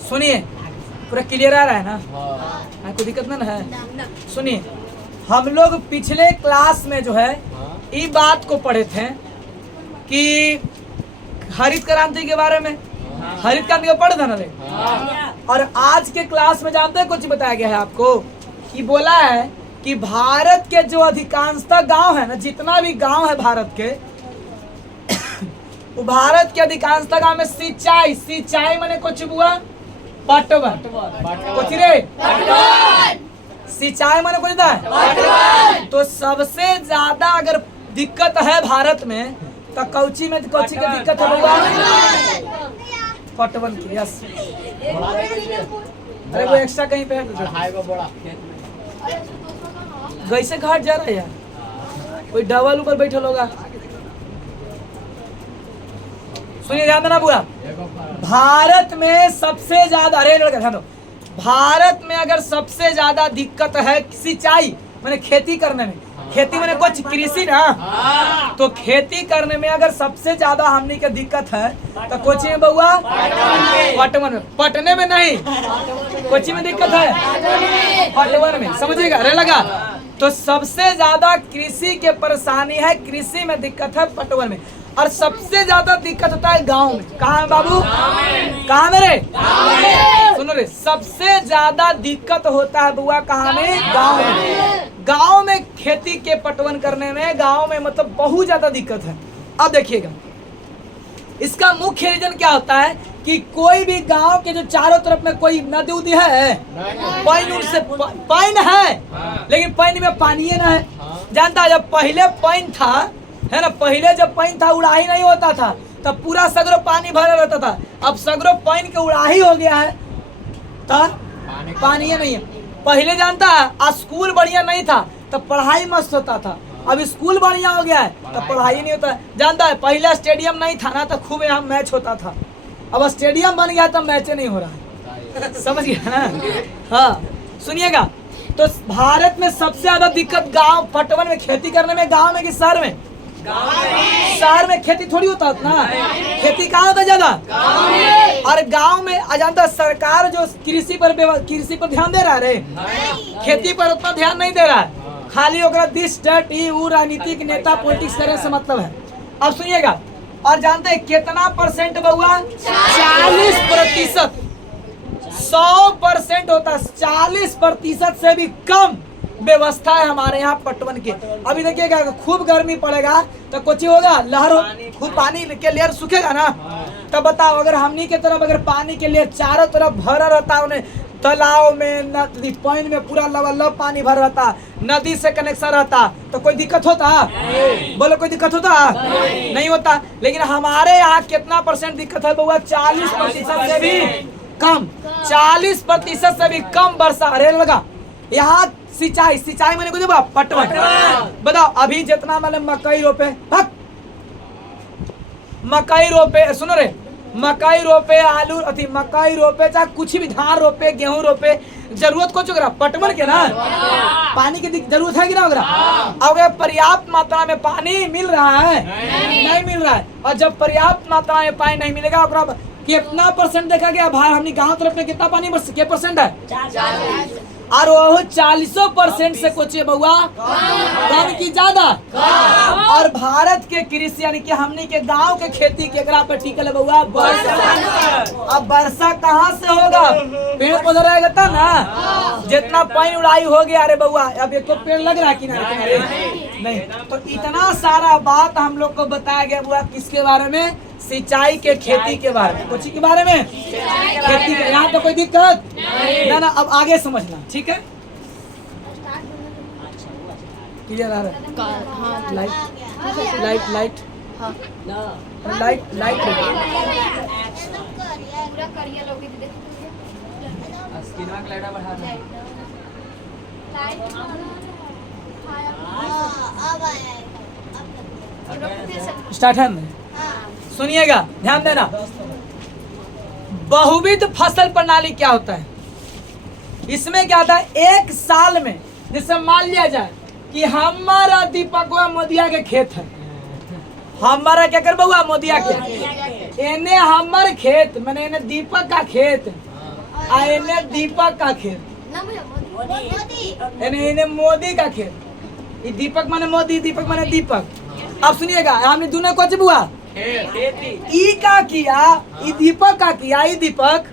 सुनिए, पूरा क्लियर आ रहा है ना? कोई दिक्कत ना है? सुनिए, हम लोग पिछले क्लास में जो है ये बात को पढ़े थे कि हरित क्रांति के बारे में, हरित क्रांति को पढ़े थे ना। और आज के क्लास में जानते हैं कुछ बताया गया है आपको कि बोला है कि भारत के जो अधिकांशतः गांव है ना, जितना भी गांव है भारत के, वो भारत के अधिकांशतः गांव में सिंचाई, सिंचाई माने कुछ हुआ पटवन, कुछ रे सिंचाई माने कुछ है। तो सबसे ज्यादा अगर दिक्कत है भारत में तो कौची में, कौची की दिक्कत है बउआ? पटवन की। यस, अरे वो एक्स्ट्रा कहीं पे कैसे घाट जा रहा है यार, कोई डबल ऊपर बैठल होगा। सुनिए ध्यान देना बुआ, भारत में सबसे ज्यादा, अरे लड़का ध्यान दो, भारत में अगर सबसे ज्यादा दिक्कत है सिंचाई माने खेती करने में, खेती माने कुछ कृषि ना, तो खेती करने में अगर सबसे ज्यादा हमने के दिक्कत है तो कोची में बउआ? पटवन में। पटने में नहीं, कोची में दिक्कत है? पटवन में। समझिएगा, अरे लगा। तो सबसे ज्यादा कृषि के परेशानी है, कृषि में दिक्कत है पटवन में। और सबसे ज्यादा दिक्कत होता है गांव में। कहाँ है बाबू? कहाँ में रे? सुनो रे, सबसे ज्यादा दिक्कत होता है बुआ कहाँ में? गांव में। गांव में खेती के पटवन करने में, गांव में मतलब बहुत ज्यादा दिक्कत है। अब देखिएगा, इसका मुख्य रीजन क्या होता है कि कोई भी गांव के जो चारों तरफ में कोई नदी उदी है, पानी से पानी है, लेकिन पानी में पानी ना है। जानता है, जब पहले पानी था है ना, पहले जब पानी था उड़ाही नहीं होता था, तब पूरा सगरो पानी भरा रहता था। अब सगरो पानी के उड़ाही हो गया है तब पानी नहीं है। पहले जानता है स्कूल बढ़िया नहीं था तब पढ़ाई मस्त होता था, अब स्कूल बढ़िया हो गया है तब पढ़ाई नहीं होता। जानता है पहले स्टेडियम नहीं था ना, तो खूब यहाँ मैच होता था, अब स्टेडियम बन गया तब मैच नहीं हो रहा है। समझ गया ना? हाँ सुनिएगा, तो भारत में सबसे ज्यादा दिक्कत गांव पटवन में, खेती करने में, गांव में कि शहर में? शहर में खेती थोड़ी होता ना, खेती कहाँ होता ज्यादा? और गांव में अजानता सरकार जो कृषि पर ध्यान दे रहा है रे, खेती पर उतना ध्यान नहीं दे रहा है, खाली ओकरा दिस डट ई वो राजनीतिक नेता पॉलिटिक्स करने से मतलब है। अब सुनिएगा, और जानते हैं कितना परसेंट बउआ? 40%। 100% होता है, 40% से भी कम व्यवस्था है हमारे यहाँ पटवन के। अभी देखिएगा, खूब गर्मी पड़ेगा तो कुछ होगा, लहर हो, खूब पानी के लेयर सूखेगा ना, तब बताओ अगर हमनी के तरफ अगर पानी के लेयर चारों तरफ भरा रहता, उन्हें तालाब में, नदी, पानी में पूरा लबालब पानी भर रहता, नदी से कनेक्शन रहता, तो कोई दिक्कत होता? बोलो कोई दिक्कत होता? नहीं होता। लेकिन हमारे यहाँ कितना परसेंट दिक्कत है बउआ? 40% से भी कम, 40% से भी कम वर्षा। अरे लगा, यहाँ सिंचाई, सिंचाई मैंने कुछ पटवन। बताओ अभी जितना मतलब मकई रोपे, मकई रोपे, सुनो रे, मकई रोपे, आलू अथी मकई रोपे, चाहे कुछ भी धान रोपे, गेहूं रोपे, जरूरत को चुकरा पटवन के ना, पानी की जरूरत है कि ना? अगर पर्याप्त मात्रा में पानी मिल रहा है? नहीं मिल रहा है। और जब पर्याप्त मात्रा में पानी नहीं मिलेगा, कितना परसेंट देखा गया भाई? हमने गाँव तरफ में कितना पानी क्या परसेंट है? और वो 40% से कुछ बउआ कम की ज्यादा। और भारत के कृषि यानी कि हमने के गांव के खेती के पे टिकल है बउआ वर्षा। अब वर्षा कहाँ से होगा? पेड़ पौधा रहेगा तब ना। जितना पानी उड़ाई हो गया अरे बउआ, अब एक तो पेड़ लग रहा है किनारे नहीं। तो इतना सारा बात हम लोग को बताया गया बुआ, किसके बारे में? सिंचाई के, खेती के बारे में। कुछ के बारे में? खेती के। यहाँ तो कोई दिक्कत ना ना। अब आगे समझना, ठीक है? क्लियर आ रहा है? Light light light light light start है। सुनिएगा, ध्यान देना, बहुविध फसल प्रणाली क्या होता है? इसमें क्या होता है? एक साल में जैसे मान लिया जाए कि हमारा दीपकवा मोदिया के खेत है, हमारा क्या कर बउआ? मोदिया के। इन्हें हमारे खेत मैंने इन्हें दीपक का खेत आ इन्हें दीपक का खेत, इन्हें मोदी का खेत। ये दीपक माने मोदी, दीपक माने दीपक। अब सुनिएगा, हमने दोनों को बुआ ई का किया, ई दीपक का किया, ई दीपक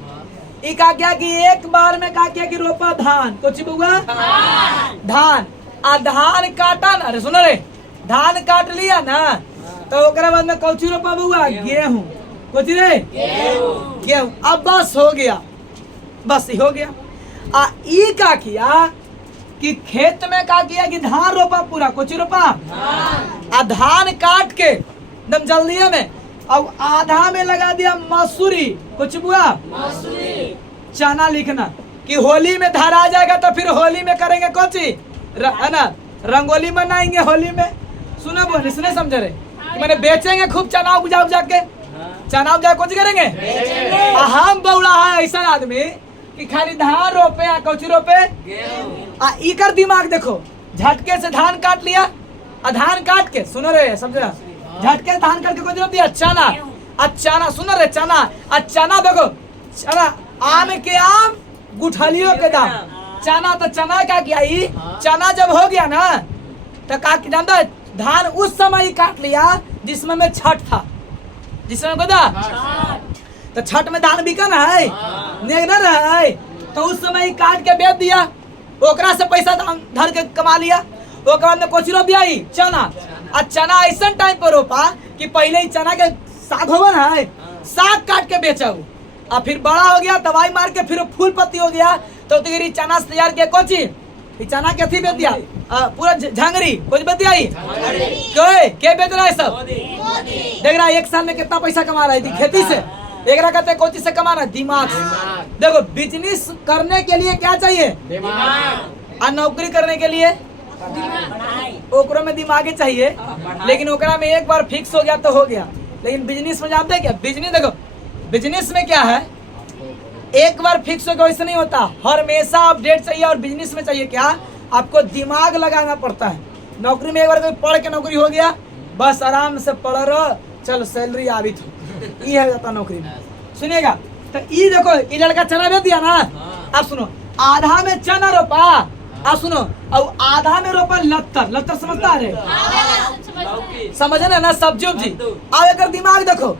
ई का क्या कि एक बार में का किया कि रोपा धान, कुछ बुआ धान। आ धान काटा ना, अरे सुनो रे, धान काट लिया ना तो ओकरा बाद में कौची रोपा बुआ गेहूं, कुछ रे गेहूं। अब बस हो गया, बस हो गया। आ ई का किया कि खेत में का किया कि धान रोपा पूरा, कुछ रोपा आ धान काट के एकदम जल्दी में, अब आधा में लगा दिया मसूरी, कुछ बुआ चना। लिखना कि होली में धरा जाएगा तो फिर होली में करेंगे कोची है ना, रंगोली मनाएंगे होली में। सुना बोल, इसने समझ रहे कि मैंने बेचेंगे खूब चना उपजा उपजा के, चना उपजा कुछ करेंगे। हम बौड़ा है ऐसा आदमी कि खाली धान रोपे या कौची रोपे। इकर दिमाग देखो, झटके से धान काट लिया, धान काट के सुनो रे समझ, झटके से धान काट के कुछ रोप दिया चना। चना सुनो रे, चना चना देखो, चना आम के आम गुठलियों के दाम। चना तो चना क्या किया, चना जब हो गया ना तो का जानता, धान उस समय ही काट लिया जिसमें में छठ था, जिसमें को तो छठ में धान बिका ना है, नेग ना रहे, तो उस समय ही काट के बेच दिया, ओकरा से पैसा धर के कमा लिया। ओकरा बाद में कोची रोप दिया चना। चना ऐसा टाइम पर रोपा कि पहले ही चना के साग होगा ना है, साग काट के बेचा, और फिर बड़ा हो गया, दवाई मार के फिर फूल पत्ती हो गया, तो तेरी चना से तैयार किया कोची चना के थी बेच दिया, पूरा झांगरी कुछ बेच दिया। क्या बेच रहा है सब, देख रहा है एक साल में कितना पैसा कमा रहा है खेती से। एक कहते हैं कोची से कमाना है, दिमाग से। देखो बिजनेस करने के लिए क्या चाहिए, और नौकरी करने के लिए ओकरा में दिमाग चाहिए, लेकिन ओकरा में एक बार फिक्स हो गया तो हो गया। लेकिन बिजनेस में जानते हैं क्या, बिजनेस देखो बिजनेस में क्या है, एक बार फिक्स हो गया वैसे नहीं होता, हमेशा अपडेट चाहिए। और बिजनेस में चाहिए क्या, आपको दिमाग लगाना पड़ता है। नौकरी में एक बार कोई पढ़ के नौकरी हो गया, बस आराम से पढ़ रहो, चल सैलरी आवी थी, ये है जाता नौकरी में। सुनिएगा, तो ये देखो ये लड़का चना बेच दिया ना। अब सुनो, आधा में चना रोपा, अब सुनो, अब आधा में रोपा लत्तर। लत्तर समझता है, समझे ना सब्जी उब्जी। अब एक दिमाग देखो,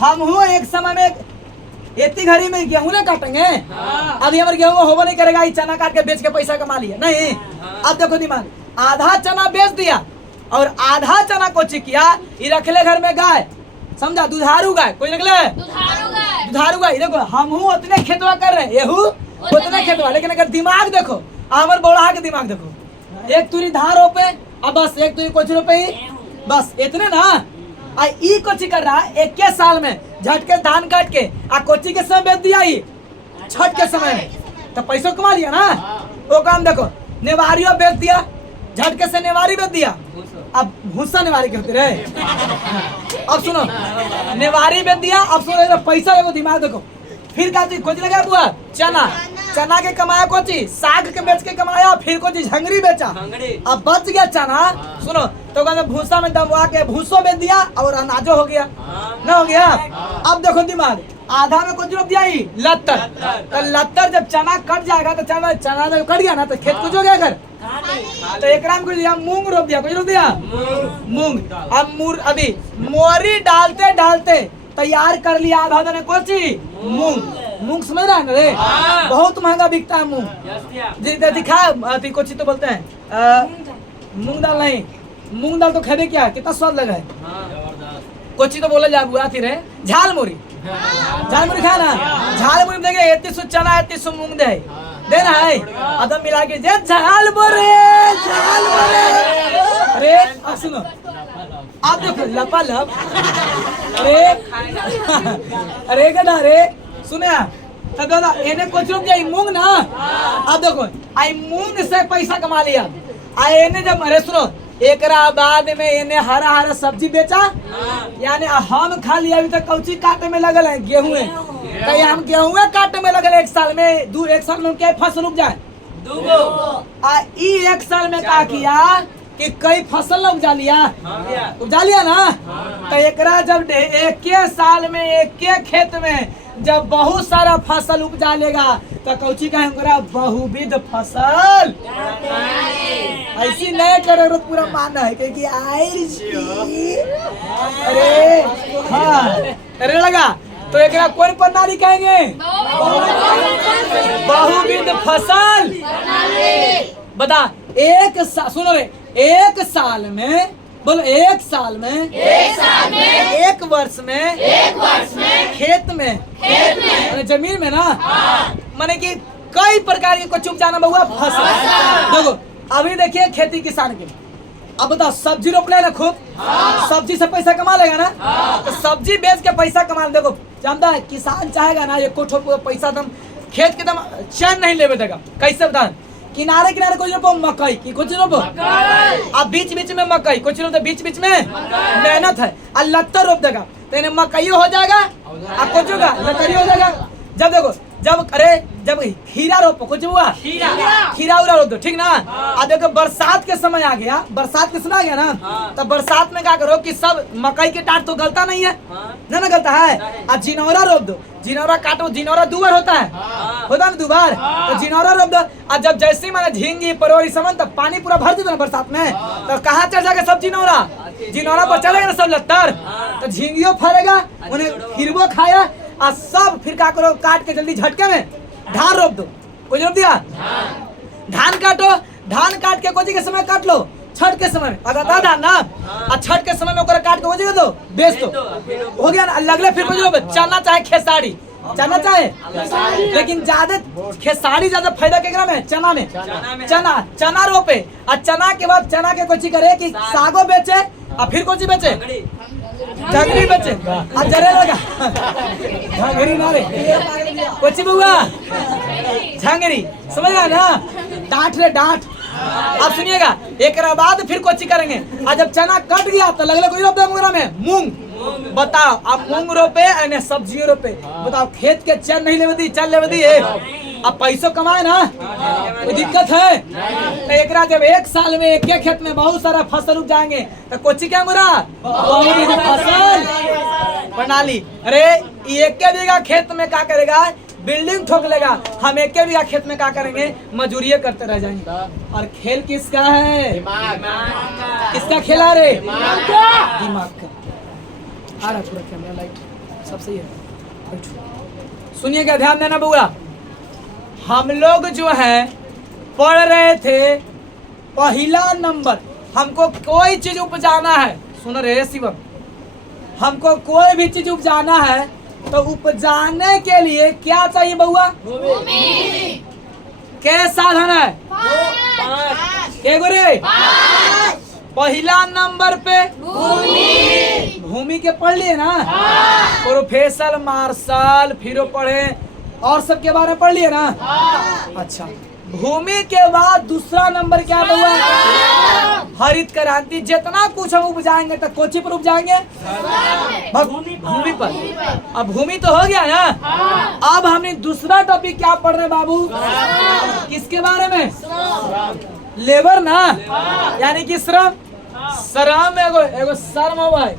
हम हो एक समय में इतनी घड़ी में गेहूं ना काटेंगे, अभी हमारे गेहूं होबो नहीं करेगा, चना काट के बेच के पैसा कमा लिया नहीं। अब देखो दिमाग, आधा चना बेच दिया और आधा चना को किया, ये रखले घर में गाय, समझा, दुधारू गाय, कोई रखले दुधारू गाय। देखो हम उतने खेतवा कर रहे, येहू उतने खेतवा, लेकिन अगर दिमाग देखो, हमारे बौड़ा के दिमाग देखो, एक तुरी धान रोपे, अब बस एक तुरी कोची रोपे ही, बस इतने ना। ई कोची कर रहा है 21 साल में, झटके धान काट के कोची के समय बेच दिया, छठ के समय में तो पैसा कमा लिया ना। वो काम देखो, नेवारियों बेच दिया, झटके से नेवारी बेच दिया। अब भूसा नेवारी के होते रहे। अब सुनो, नेवारी बेच दिया, अब सुनो पैसा देखो, दिमाग देखो, फिर का कोची लगा बुआ चना, चना के कमाया कोची, साग के बेच के कमाया, फिर कोची झंगरी बेचा, अब बच गया चना। सुनो तो कहते भूसा में दबवा के भूसो बेच दिया और अनाजो हो गया ना, हो गया। अब देखो दिमाग, आधा में कुछ रोप दिया लत्तर, तो लत्तर जब चना कट जाएगा तो चना जब कट गया ना तो खेत कुछ हो गया घर, तो एक में कुछ दिया मूंग रोप दिया, कुछ रोप दिया मूंग। अब अभी मोरी डालते डालते तैयार कर लिया आधा दिन कोची मूंग। मूंग समझ रहा है ना रे, बहुत महंगा बिकता है मूंग। दिखा कोची तो बोलते हैं मूंग दाल नहीं, मूंग दाल तो खेबे क्या, कितना स्वाद लगा है। कोची तो बोला जा बुआ थी रे, झाल मुरी, झाल मुरी खाना, झाल मुरी देंगे, 31 चना 31 मूंग दे देना है, अदम मिला के जे झाल मुरी, झाल मुरी। अरे अब सुनो, आप देखो लपालप, अरे गधा रे सुने, तब दादा इन्हें कुछ रुक जाए मूंग ना। अब देखो आई मूंग से पैसा कमा लिया, आई इन्हें जब, अरे सुनो, एक बाद में इन्हें हरा हरा सब्जी बेचा, यानी हम खा लिया। अभी तक कौची काटे में लगल है, गेहूं, कहीं हम गेहूं काटे में लगल एक साल में, एक साल में क्या फसल उग जाए, एक साल में क्या किया कि कई फसल उपजा लिया ना। तो एकरा जब एक साल में एक खेत में जब बहुत सारा फसल उपजा लेगा तो कौची कहेंगे बहुविध फसल। ऐसी नहीं करो पूरा माना है क्योंकि अरे हाँ अरे लगा तो एक कौन प्रणाली कहेंगे बहुविध फसल। बता सुनो रे एक साल में बोलो एक साल में एक वर्ष में खेत में जमीन में ना माने कि कई प्रकार के कुछ उपजाना बहुआ फसल। देखो अभी देखिए खेती किसान के अब बताओ सब्जी रोप ले ना खूब सब्जी से पैसा कमा लेगा ना तो सब्जी बेच के पैसा कमा। देखो जानता है किसान चाहेगा ना ये कोठो पैसा दम खेत के दम चैन नहीं ले देगा। कैसे बता किनारे किनारे कुछ रोपो मकई की कुछ रोपो अब बीच बीच में मकई कुछ रोपो बीच बीच में मेहनत है और लत्तर रोप देगा तो इन्हें मकई हो जाएगा अब कुछ होगा लत्तरी हो जाएगा। जब देखो जब खीरा रोपो कुछ हुआ खीरा उरा रोप दो ठीक ना। अब देखो बरसात के समय आ गया बरसात के समय आ गया ना तो बरसात में क्या करो कि सब मकई के टाट तो गलता नहीं है ना गलता है। अब जिनौरा रोप दो जिनौरा काटो जिनौरा दो बार होता है ना दो बार तो जिनौरा रोप दो। और जब जैसे ही माने झींगी परोरी समन तब पानी पूरा भर देता ना बरसात में तो कहाँ चढ़ जाएगा सब जिनौरा पर चलेगा ना सब लत्तर तो झींगियो फरेगा उन्हें खीरबो खाया और सब फिर क्या करो काट के जल्दी झटके में धान रोप दो। कुछ रोप दिया धान काटो धान काट के कोची के समय काट लो छठ के समय अगर धान ना और छठ के समय में काट के कोची दो बेच दो हो गया ना। लगले फिर कुछ रोप चना चाहे खेसारी चना चाहे लेकिन ज्यादा खेसारी ज्यादा फायदा केकरा में चना में चना रोपे और चना के बाद चना के कोची करे कि सागो बेचे और फिर कोची बेचे झंगरी बेचे अब जरे लगा झंगरी मारे कोची बुआ झंगरी समझ रहा ना डांट रे डांट। अब सुनिएगा एक बाद फिर कोची करेंगे और जब चना कट गया तो लगले कोई रोप देंगे में मूंग। बताओ अब मूंग रोपे और सब्जियों रोपे बताओ खेत के चैन नहीं लेवे दी चल लेवे दी अब पैसों कमाए ना कोई दिक्कत है तो एक जब एक साल में एक खेत में बहुत सारा फसल उग जाएंगे तो कोची क्या मुरा फसल प्रणाली। अरे एक बीघा खेत में क्या करेगा बिल्डिंग ठोक लेगा हम एक बीघा खेत में क्या करेंगे मजदूरी करते रह जाएंगे। और खेल किसका है किसका खेला रे दिमाग का। आ रहा पूरा कैमरा लाइट सब सही है। सुनिएगा ध्यान देना बुआ हम लोग जो है पढ़ रहे थे पहला नंबर हमको कोई चीज उपजाना है सुन रहे शिवम हमको कोई भी चीज उपजाना है तो उपजाने के लिए क्या चाहिए बउआ क्या साधन है रे पहला नंबर पे भूमि के पढ़ लिए ना प्रोफेसर मार्शल फिर पढ़े और सब के बारे में पढ़ लिए ना। अच्छा भूमि के बाद दूसरा नंबर क्या हुआ हरित क्रांति। जितना कुछ हम उपजाएंगे तो कोची पर उपजाएंगे भूमि पर। अब भूमि तो हो गया ना अब हमने दूसरा टॉपिक क्या पढ़ रहे बाबू किसके बारे में लेबर ना यानी कि श्रम श्रम एगो शर्म हो भाई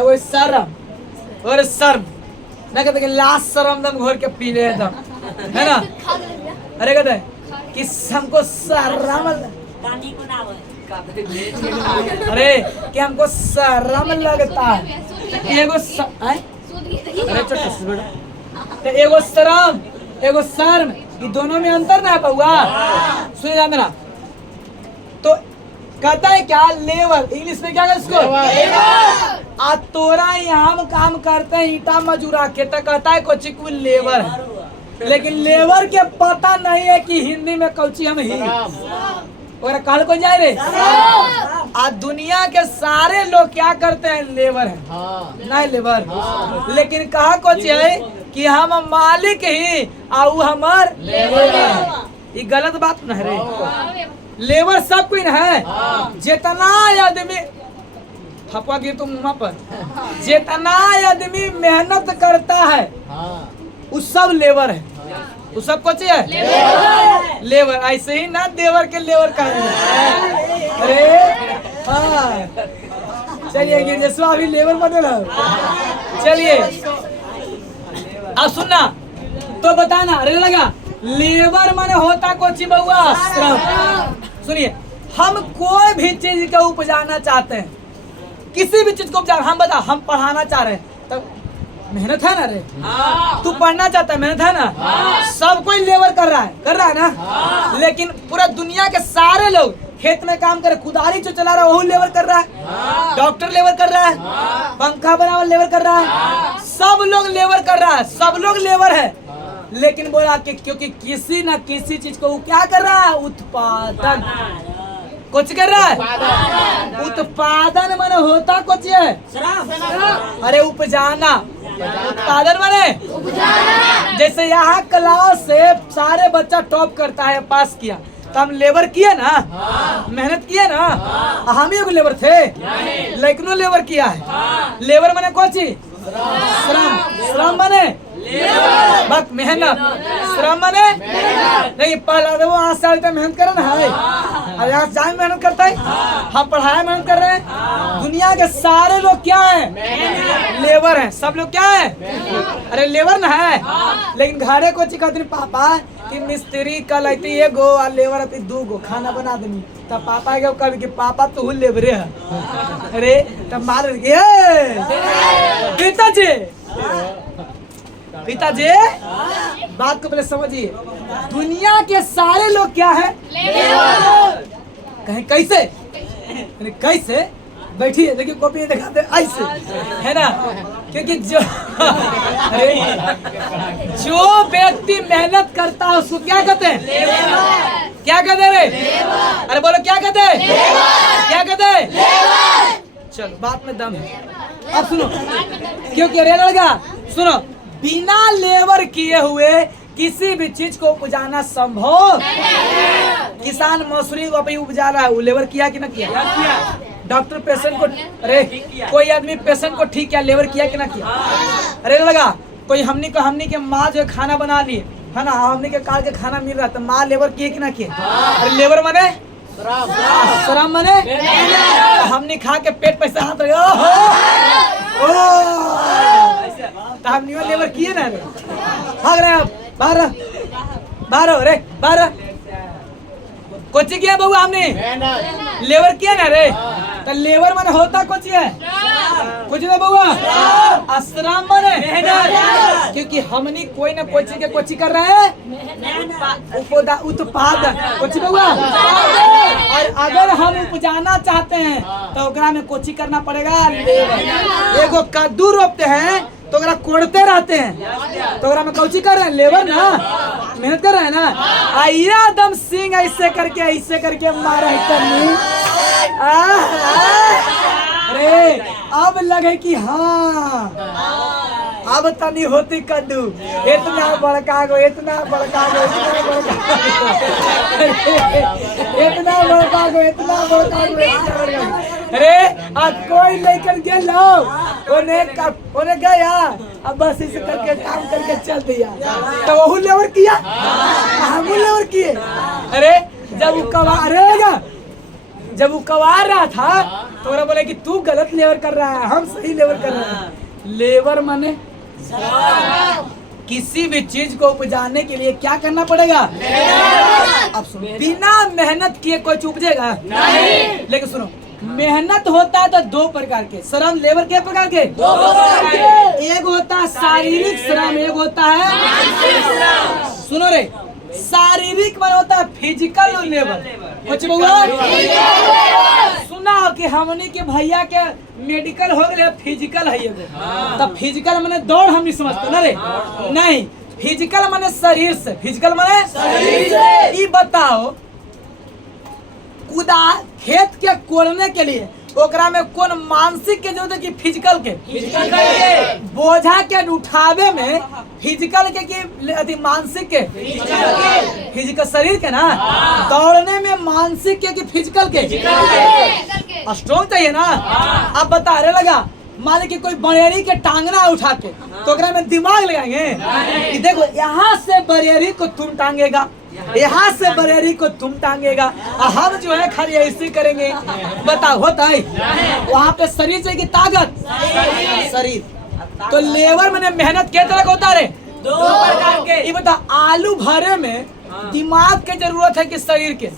एगो शर्म और शर्म ना कहते कि लास्ट शर्म दम घोर के पी ले दम है ना। अरे कहते कि हमको शर्म अरे कि हमको शर्म लगता है एगो अरे एगो शर्म एगो शर्म ये दोनों में अंतर ना है बउआ सुनिए जान मेरा तो कहता है क्या लेबर इंग्लिश में क्या इसको आ तोरा यहाँ हम काम करते हैं ईटा मजूरा के तो कहता है कोची को लेबर है लेकिन लेबर के पता नहीं है कि हिंदी में कोची हम ही और कल को जाए रे आज दुनिया के सारे लोग क्या करते हैं लेबर है नहीं लेबर लेकिन कहा कोची है कि हम मालिक ही आऊ हमार ये गलत बात न है रे लेबर सब कोई है जितना आदमी थपा गिर तुम मुँह पर जितना आदमी मेहनत करता है वो सब लेबर है वो सब कुछ है लेबर ऐसे ही ना देवर के लेबर कहेंगे। अरे हाँ चलिए गिरजेशवा अभी लेबर बने रहो। चलिए अब सुनना तो बताना। अरे लगा लेबर माने होता कोची बउआ श्रम। सुनिए हम कोई भी चीज को उपजाना चाहते हैं, किसी भी चीज को उपजा, हम बता हम पढ़ाना चाह रहे हैं तो मेहनत है ना रे। तू पढ़ना चाहता है, मेहनत है ना। सब कोई लेबर कर रहा है ना। लेकिन पूरा दुनिया के सारे लोग खेत में काम करे, कुदारी जो चला रहा है वो लेबर कर रहा है, डॉक्टर लेबर कर रहा है, पंखा बनावा लेबर कर रहा है, सब लोग लेबर कर रहा है, सब लोग लेबर है। लेकिन बोला कि क्योंकि किसी न किसी चीज को वो क्या कर रहा है, उत्पादन कुछ कर रहा है। उत्पादन माने होता कुछ है, अरे उपजाना। उत्पादन माने जैसे यहाँ क्लास से सारे बच्चा टॉप करता है, पास किया तो हम लेबर किए ना, मेहनत किए ना। हम ही लेबर थे, लेकिन लेबर किया है। लेबर माने कोची श्रम। श्रम माने बस मेहनत। श्रम माने नहीं पहला तो वो 8 साल तक मेहनत करे ना है, और यहाँ जाए मेहनत करता है। हम पढ़ाया मेहनत कर रहे हैं। दुनिया के सारे लोग क्या है, लेबर हैं। सब लोग क्या है, अरे लेबर ना है। लेकिन घरे को चिकाते पापा कि मिस्त्री कल आती 1 गो और लेबर आती 2 गो, खाना बना देनी। तब पापा के कल के पापा तो लेबरे है। अरे तब मार पिताजी बात को पहले समझिए। दुनिया के सारे लोग क्या है, कहीं कैसे, अरे कैसे बैठिए, देखिए कॉपी दिखाते ऐसे है ना। क्योंकि जो व्यक्ति मेहनत करता है उसको क्या कहते हैं, क्या कहते हैं रे, अरे बोलो क्या कहते हैं, क्या कहते हैं। चलो बात में दम है। अब सुनो, क्योंकि अरे लड़का सुनो, बिना लेबर किए हुए किसी भी चीज को उपजाना संभव। किसान मसूरी को अभी उपजा रहा है, वो लेबर किया कि ना किया। डॉक्टर पेशेंट को, अरे कोई आदमी पेशेंट को ठीक किया, लेबर किया कि ना किया। अरे लगा कोई हमनी के माँ जो खाना बना ली है ना, हमनी के काल के खाना मिल रहा था, माँ लेबर किए कि ना किए। अरे लेबर माने श्रम माने हमने खा के पेट पैसा हाथ लगे तो हम लेबर किए ना रे। भाग रहे आप बाहर रे बाहर कुछ किया बउआ, हमने लेबर किया ना रे। तो लेबर माने होता कुछ है, कुछ ना बउआ श्रम माने, क्योंकि हमने कोई ना कोई चीज के कुछ कर रहे हैं, उत्पादन कुछ बउआ। और अगर हम उपजाना चाहते हैं तो ओकरा में कोची करना पड़ेगा, लेबर। एगो कद्दू रोपते हैं तो ओकरा कोड़ते रहते हैं, तो ओकरा में कोची कर रहे हैं, लेबर ना, मेहनत कर रहे हैं ना। आइया दम सिंह ऐसे करके मारा है करनी। अरे अब लगे कि हाँ अब तनी होती कद्दू, इतना बड़का गो इतना बड़का गो। अरे आज कोई लेकर गेलो उन्हें गया, अब बस इसे करके काम करके चल दिया, तो वो लेबर किया, हम लेबर किए। अरे जब वो कवार रहा था तो वो बोले कि तू गलत लेबर कर रहा है, हम सही लेबर कर रहे हैं। लेबर माने किसी भी चीज को उपजाने के लिए क्या करना पड़ेगा। अब सुनो, बिना मेहनत किए कोई उपजेगा नहीं। लेकिन सुनो, मेहनत होता है तो 2 प्रकार के, श्रम लेबर के प्रकार के 2 प्रकार के। एक होता है शारीरिक श्रम, एक होता है सुनो रे, शारीरिक मन होता है फिजिकल लेबर। कुछ सुना हो कि हमने के भैया के मेडिकल हो गए, फिजिकल है एगो। तब फिजिकल माने दौड़ हम नहीं समझते ना रे, नहीं फिजिकल माने शरीर से, फिजिकल माने शरीर से। ये बताओ खेत के कोड़ने के लिए ओकरा में कौन मानसिक के जरूरत है कि फिजिकल के? बोझा के उठावे में फिजिकल के कि मानसिक के? फिजिकल शरीर के ना। दौड़ने में मानसिक के कि फिजिकल के? स्ट्रॉन्ग चाहिए ना। अब बता रहे लगा मान ली कि कोई बरेरी के टांगना उठा के तो ओकरा में दिमाग लगाएंगे कि देखो यहाँ से बरेरी को तुम टांगेगा, यहाँ से बरेरी को तुम टांगेगा, और हम जो है खाली ऐसे करेंगे। बताओ होता है? वहाँ पे शरीर चाहिए कि ताकत? शरीर। तो लेबर मैंने मेहनत के तरह होता रे? दो प्रकार के। ये बता, आलू भरे में दिमाग की जरूरत है कि शरीर के?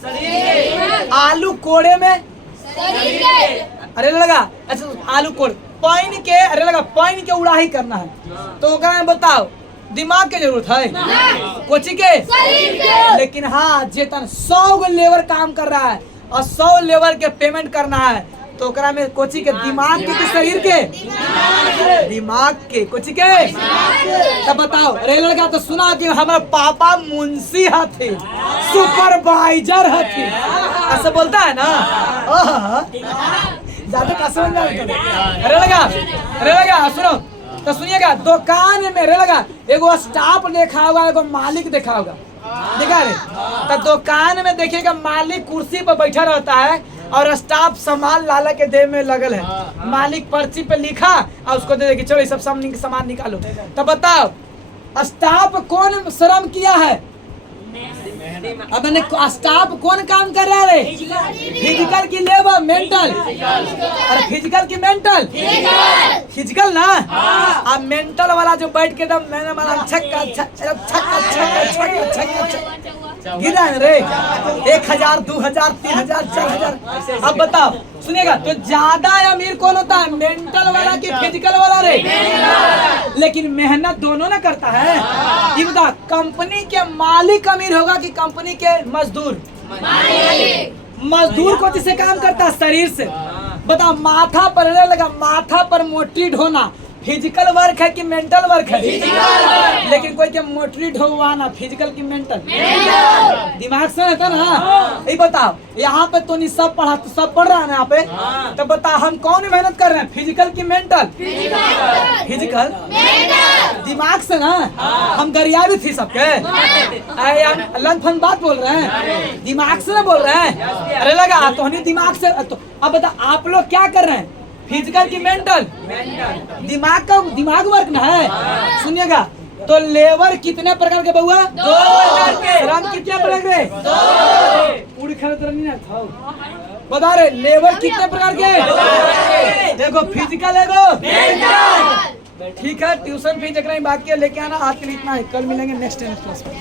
आलू कोड़े में अरे लगा, अच्छा आलू कोड़ पाइन के, अरे लगा पाइन के उड़ाही करना है तो ओकरा में बताओ दिमाग की जरूरत है? कोची के? लेकिन हाँ जेतन 100 गो लेबर काम कर रहा है और 100 लेबर के पेमेंट करना है तो ओकरा में कोची के? दिमाग के कि शरीर के? दिमाग के। कोची के? तब बताओ। अरे लड़का तो सुना कि हमारा पापा मुंशी हथे, सुपरवाइजर हथे, ऐसा बोलता है ना? ज्यादा का समझ नहीं। अरे लगा सुनो तो सुनिएगा, दुकान में अरे लगा एगो स्टाफ देखा होगा, एगो मालिक देखा होगा, देखा रे? तो दुकान में देखिएगा मालिक कुर्सी पर बैठा रहता है और स्टाफ सामान लाला के दे में लगल है। मालिक पर्ची पे लिखा और उसको दे देगी, चलो ये सब सामान निकालो। तो बताओ स्टाफ कौन श्रम किया है? अब मैंने स्टाफ कौन काम कर रहा है? फिजिकल की लेबर? मेंटल? अरे फिजिकल की मेंटल? फिजिकल ना। अब मेंटल वाला जो बैठ के एकदम मैंने मारा छक्का गिरा है रे, 1000 2000 3000 4000। अब बताओ सुनिएगा, तो ज्यादा अमीर कौन होता है? मेंटल वाला कि फिजिकल वाला रे? लेकिन मेहनत दोनों ना करता है। ये बता, कंपनी के मालिक अमीर होगा कि कंपनी के मजदूर? मजदूर को जिससे काम करता है शरीर से। बताओ माथा पर लगा, माथा पर मोटरी ढोना फिजिकल वर्क है कि मेंटल वर्क है? लेकिन कोई के मोटरी ढोवाना फिजिकल की मेंटल? दिमाग से रहता ना। ये बताओ यहाँ पे तो नहीं सब पढ़ा, तो सब पढ़ रहा है ना यहाँ पे? तो बताओ हम कौन मेहनत कर रहे हैं, फिजिकल की मेंटल? फिजिकल दिमाग से ना। हम गरिया भी थी सबके, लंच फन बात बोल रहे हैं, दिमाग से ना बोल रहे हैं। अरे लगा तो नहीं दिमाग से। तो अब बता आप लोग क्या कर रहे हैं, फिजिकल की मेंटल? दिमाग का दिमाग वर्क ना है। सुनिएगा, तो लेबर कितने प्रकार के बउआ? 2 प्रकार के। श्रम कितने प्रकार के? 2। पूरी खरीद नहीं ना था, बता रहे लेबर कितने प्रकार के? देखो फिजिकल है वो मेंटल। ठीक है, ट्यूशन फीस जगह बाकी है लेके आना। आज के लिए इतना है, कल मिलेंगे नेक्स्ट क्लास में।